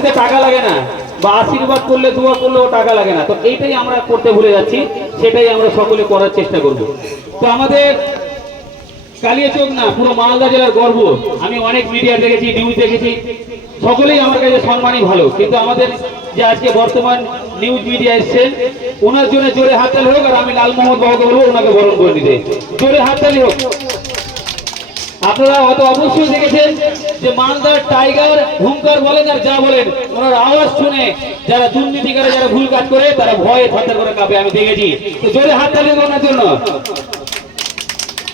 দিতে টাকা লাগে না, বা আশীর্বাদ করলে দোয়া করলেও টাকা লাগে না। তো এইটাই আমরা করতে ভুলে যাচ্ছি, সেটাই আমরা সকলে করার চেষ্টা করব। তো আমাদের কালিয়াচক না পুরো মালদা জেলার গর্ব। আমি অনেক মিডিয়া দেখেছি, নিউজ দেখেছি, সকলেই আমার কাছে সম্মানই ভালো, কিন্তু আমাদের যে আজকে বর্তমান নিউজ মিডিয়া এসছেন ওনার জন্য জোরে হাততালি হোক। আর আমি লাল মোহাম্মদ বাবুকে বলবো ওনাকে বরণ করে নিতে, জোরে হাততালি হোক। আপনারা হয়তো অবশ্যই দেখেছেন যে মালদার টাইগার হুঙ্কার বলেন আর যা বলেন, ওনার আওয়াজ শুনে যারা দুর্নীতি করে, যারা ভুল কাজ করে, তারা ভয়ে থাতার করে কাঁপে, আমি দেখেছি। তো জোরে হাততালি ওনার জন্য।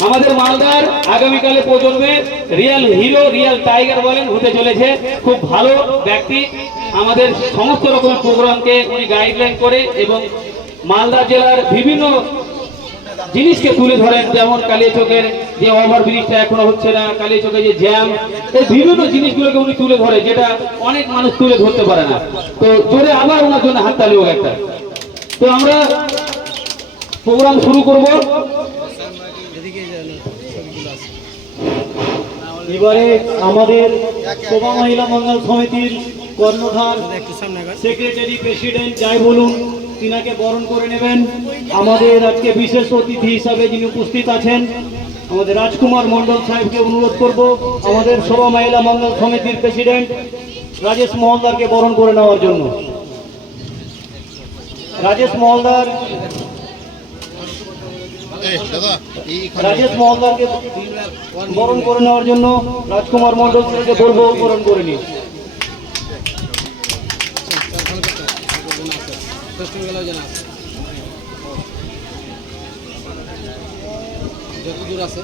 আমাদের মালদার আগামীকালে প্রজন্মে রিয়াল হিরো, রিয়াল টাইগার বলেন হতে চলেছে। খুব ভালো ব্যক্তি, আমাদের সমস্ত রকমের প্রোগ্রামকে উনি গাইডলাইন করে এবং মালদা জেলার বিভিন্ন জিনিসকে তুলে ধরেন। যেমন কালিয়াচকের যে ওভারব্রিজটা এখনো হচ্ছে না, কালিয়াচকের যে জ্যাম, এই বিভিন্ন জিনিসগুলোকে উনি তুলে ধরে, যেটা অনেক মানুষ তুলে ধরতে পারে না। তো জোরে আবার ওনার জন্য হাততালি হোক একটা। তো আমরা প্রোগ্রাম শুরু করব। এবারে আমাদের শোভা মহিলা মঙ্গল সমিতির কর্ণধার সেক্রেটারি প্রেসিডেন্ট যাই বলুন, তিনাকে বরণ করে নেবেন। আমাদের আজকে বিশেষ অতিথি হিসাবে যিনি উপস্থিত আছেন আমাদের রাজকুমার মন্ডল সাহেবকে অনুরোধ করব আমাদের শোভা মহিলা মঙ্গল সমিতির প্রেসিডেন্ট রাজেশ মহলদারকে বরণ করে নেওয়ার জন্য। রাজেশ মহলদারকে বরণ করে নেওয়ার জন্য রাজকুমার মন্ডল সাহেবকে বলবো বরণ করে নিন। যতদূর আছে